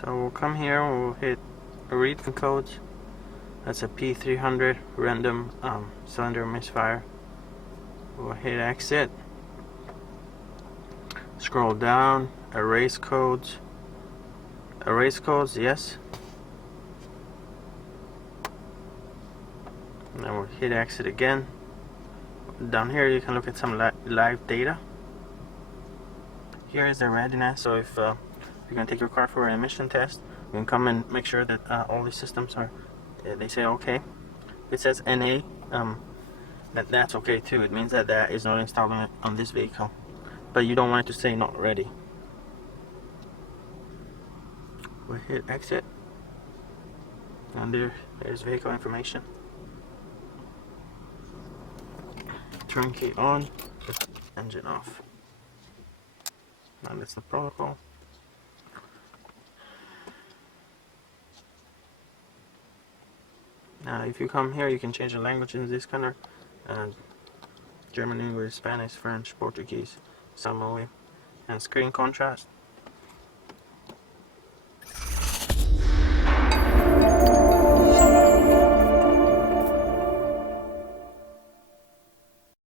So we'll come here and we'll hit read codes. That's a P300 random cylinder misfire. We'll hit exit. Scroll down, erase codes. Erase codes, yes. And then we'll hit exit again. Down here you can look at some live data. Here is the readiness. So if you're going to take your car for an emission test, you can come and make sure that all the systems are, they say okay. If it says NA, that's okay too. It means that that is not installed on this vehicle. But you don't want it to say not ready. We'll hit exit. And there's vehicle information. Turn key on, engine off. Now that's the protocol. Now if you come here, you can change the language in this scanner. German, English, Spanish, French, Portuguese, Samoan, and screen contrast.